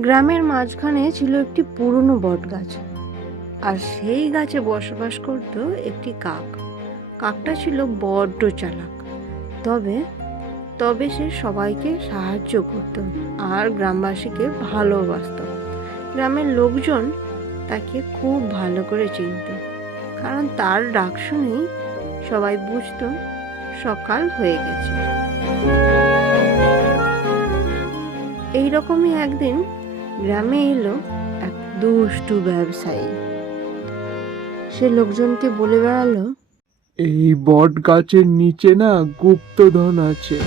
গ্রামের মাঝখানে ছিল একটি পুরনো বট গাছ আর সেই গাছে বসবাস করত একটি কাক। কাকটা ছিল বড্ড চালাক। তবে তবে সে সবাইকে সাহায্য করত আর গ্রামবাসীকে ভালোবাসত। গ্রামের লোকজন তাকে খুব ভালো করে চিনত। কারণ তার ডাক শুনেই সবাই বুঝত, সকাল হয়ে গেছে। এইরকমই একদিন গ্রামে এলো এক দুষ্টু ব্যবসায়ী। সে লোকজনকে বলে বেড়ালো এই বট গাছের নিচে না গুপ্তধন আছে।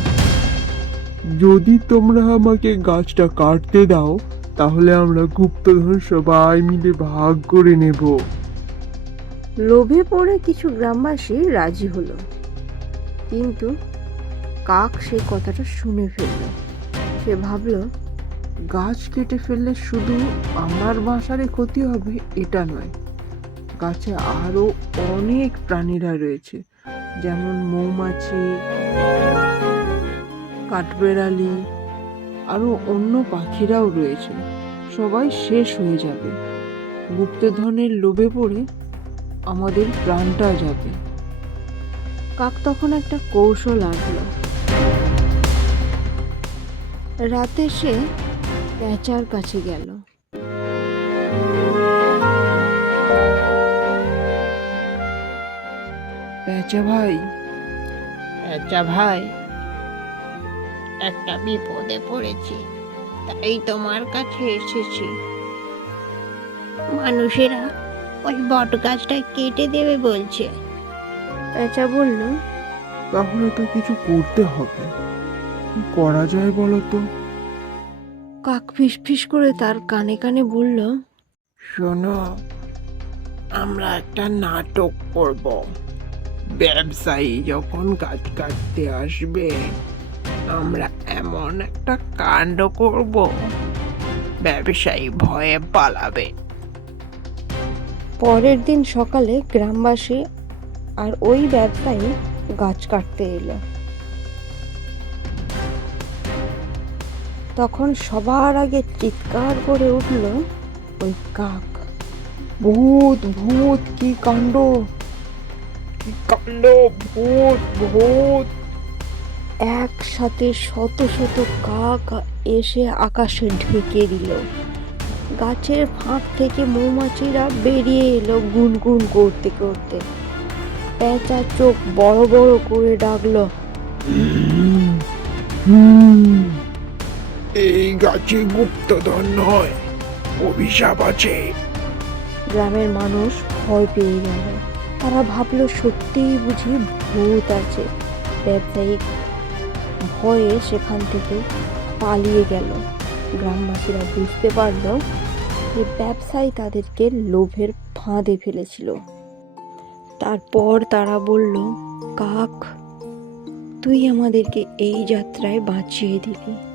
যদি তোমরা আমাকে গাছটা কাটতে দাও তাহলে আমরা গুপ্তধন সবাই মিলে ভাগ করে নেব। লোভে পড়ে কিছু গ্রামবাসী রাজি হলো। কিন্তু কাক সে কথাটা শুনে ফেলল। সে ভাবলো গাছ কেটে ফেললে শুধু আমার বাসারই ক্ষতি হবে, এটা নয়। গাছে আরও অনেক প্রাণীরা রয়েছে, যেমন মৌমাছি, কাঠবেড়ালি আরও অন্য পাখিরাও রয়েছে। সবাই শেষ হয়ে যাবে। গুপ্তধনের লোভে পড়ে আমাদের প্রাণটা যাবে। কাক তখন একটা কৌশল আঁকলো। রাতে সে প্যাঁচার কাছে গেল। প্যাঁচা ভাই? আচ্ছা ভাই একটা বিপদে পড়েছি তাই তোমার কাছে এসেছি। মানুষেরা ওই বট গাছটা কেটে দেবে বলছে। প্যাঁচা বলল তাহলে তো কিছু করতে হবে। কি করা যায় বলো তো? কাক ফিস ফিস করে তার কানে কানে বলল শোনো আমরা একটা নাটক করব। ব্যবসায়ী যখন গাছ কাটতে আসবে আমরা এমন একটা কাণ্ড করব। ব্যবসায়ী ভয়ে পালাবে। পরের দিন সকালে গ্রামবাসী আর ওই ব্যবসায়ী গাছ কাটতে এলো। তখন সবার আগে চিৎকার করে উঠল ওই কাক। ভূত ভূত, কি কাণ্ড? কি কাণ্ড? ভূত ভূত। একসাথে শত শত কাক এসে আকাশে ঢেকে দিল। গাছের ফাঁক থেকে মৌমাছিরা বেরিয়ে এলো গুনগুন করতে করতে। প্যাঁচা চোখ বড় বড় করে ডাকলো এই গাছে গুপ্তধন নয়, অভিশাপ আছে। গ্রামের মানুষ ভয় পেয়ে গেল। তারা ভাবলো সত্যিই বুঝি ভূত আছে। ব্যবসায়ী ভয়ে সেখান থেকে পালিয়ে গেল। গ্রামবাসীরা বুঝতে পারল যে ব্যবসায়ী তাদেরকে লোভের ফাঁদে ফেলেছিল। তারপর তারা বলল, কাক, তুই আমাদেরকে এই যাত্রায় বাঁচিয়ে দিলি